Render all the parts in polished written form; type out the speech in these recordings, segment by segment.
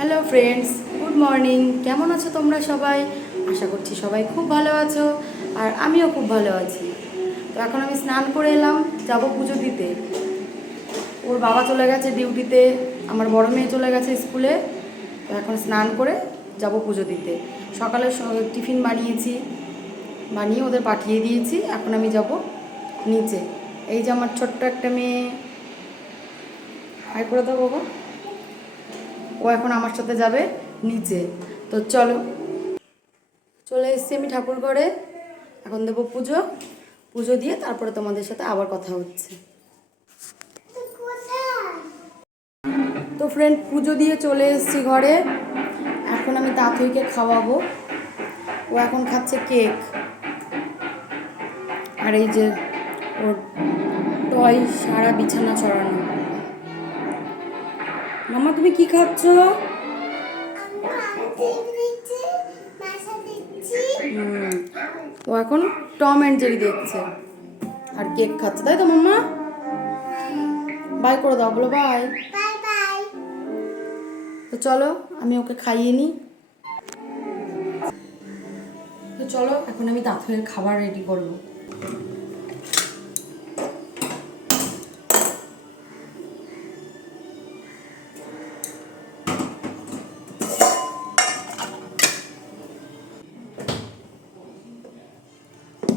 Hello friends, good morning. কেমন আছো তোমরা সবাই? আশা করছি সবাই খুব ভালো আছো, আর আমিও খুব ভালো আছি। তো এখন আমি স্নান করে এলাম, যাব পুজো দিতে। ওর বাবা চলে গেছে ডিউটিতে, আমার বড় মেয়ে চলে গেছে স্কুলে। তো এখন স্নান করে যাব পুজো দিতে। সকালে টিফিন বানিয়েছি, বানিয়ে ওদের পাঠিয়ে দিয়েছি। এখন আমি যাব নিচে। এই যে আমার ছোট্ট একটা মেয়ে, হাই করে দাও বাবা। ও এখন আমার সাথে যাবে নিচে। তো চলো, চলে এসেছি আমি ঠাকুর ঘরে। এখন দেবো পুজো, পুজো দিয়ে তারপরে তোমাদের সাথে আবার কথা হচ্ছে। তো ফ্রেন্ড, পুজো দিয়ে চলে এসেছি ঘরে। এখন আমি তাঁতুইকে খাওয়াবো। ও এখন খাচ্ছে কেক। আর এই যে ওর টয় সারা বিছানা ছড়ানো। মামা, তুমি কি খাচ্ছ? ও এখন টম অ্যান্ড জেরি দেখছে আর কেক খাচ্ছে, তাই তো মাম্মা? বাই করে দাও, বলো বাই। তো চলো আমি ওকে খাইয়ে নিই। তো চলো এখন আমি তাঁতুয়ের খাবার রেডি করবো।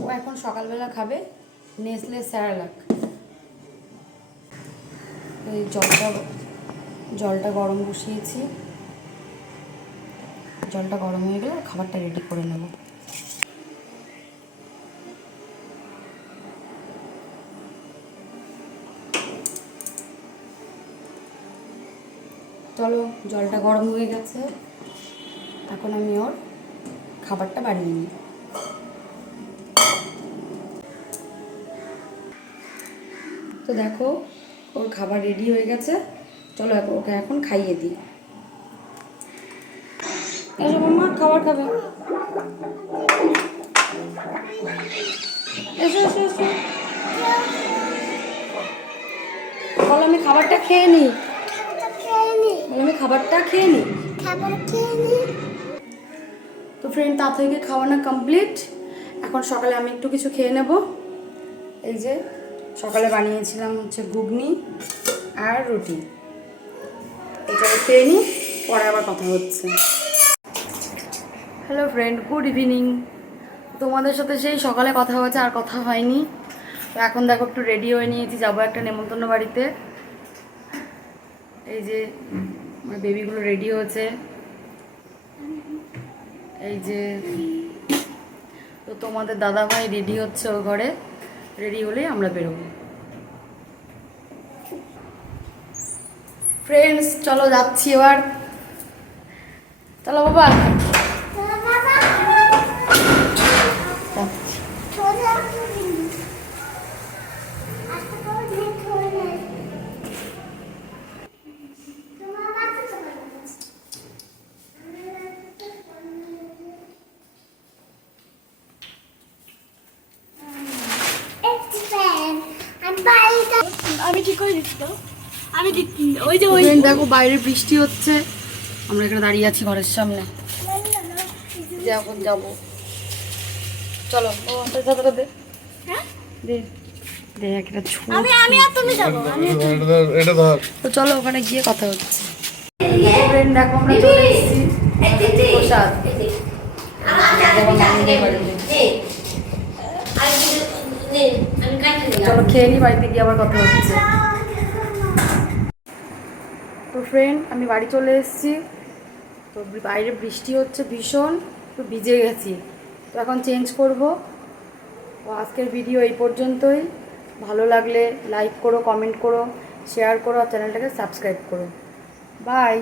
ও এখন সকালবেলা খাবে নেসলে স্যারালাক। এই জলটা গরম বসিয়েছি। জলটা গরম হয়ে গেলে খাবারটা রেডি করে নেব। চলো, জলটা গরম হয়ে গেছে, এখন আমি ওর খাবারটা বানিয়ে নিই। তো দেখো, ওর খাবার রেডি হয়ে গেছে। চলো ওকে এখন খাইয়ে দিই। এসো মাম্মা, খাবার খাবে। এসো এসো এসো, বলো আমি খাবারটা খেয়ে নিই। বলো আমি খাবারটা খেয়ে নিই। তো ফ্রেন্ড, তাঁতুইকে খাওয়ানো কমপ্লিট। এখন সকালে আমি একটু কিছু খেয়ে নেব। এই যে সকালে বানিয়েছিলাম হচ্ছে ঘুগনি আর রুটি। এটা খেয়ে নিই, পরে আবার কথা হচ্ছে। Hello friend, good evening. তোমাদের সাথে সেই সকালে কথা হয়েছে, আর কথা হয়নি। তো এখন দেখো একটু রেডি হয়ে নিয়েছি, যাবো একটা নেমন্তন্ন বাড়িতে। এই যে আমার বেবিগুলো রেডি হয়েছে। এই যে তো তোমাদের দাদা ভাই রেডি হচ্ছে ওর ঘরে। রেডি হলেই আমরা বেরোবো। ফ্রেন্ডস, চলো যাচ্ছি এবার। চলো বাবা। আমি ঠিক করে দিচ্ছি তো। আমি ওই যে ওই দেখো বাইরে বৃষ্টি হচ্ছে, আমরা এখানে দাঁড়িয়ে আছি ঘরের সামনে। এখন যাবো, চলো। দে হ্যাঁ দে দে একটা আমি আর তুমি যাবো। তো চলো ওখানে গিয়ে কথা হচ্ছে। ফ্রেন্ড দেখো আমরা চলে এসেছি প্রসাদ। চলো খেয়ে নিই, বাড়িতে গিয়ে আবার কথা হচ্ছে। তো ফ্রেন্ড, আমি বাড়ি চলে এসেছি। তো বাইরে বৃষ্টি হচ্ছে ভীষণ, তো ভিজে গেছি। তো এখন চেঞ্জ করব। তো আজকের ভিডিও এই পর্যন্তই। ভালো লাগলে লাইক করো, কমেন্ট করো, শেয়ার করো, আর চ্যানেলটাকে সাবস্ক্রাইব করো। বাই।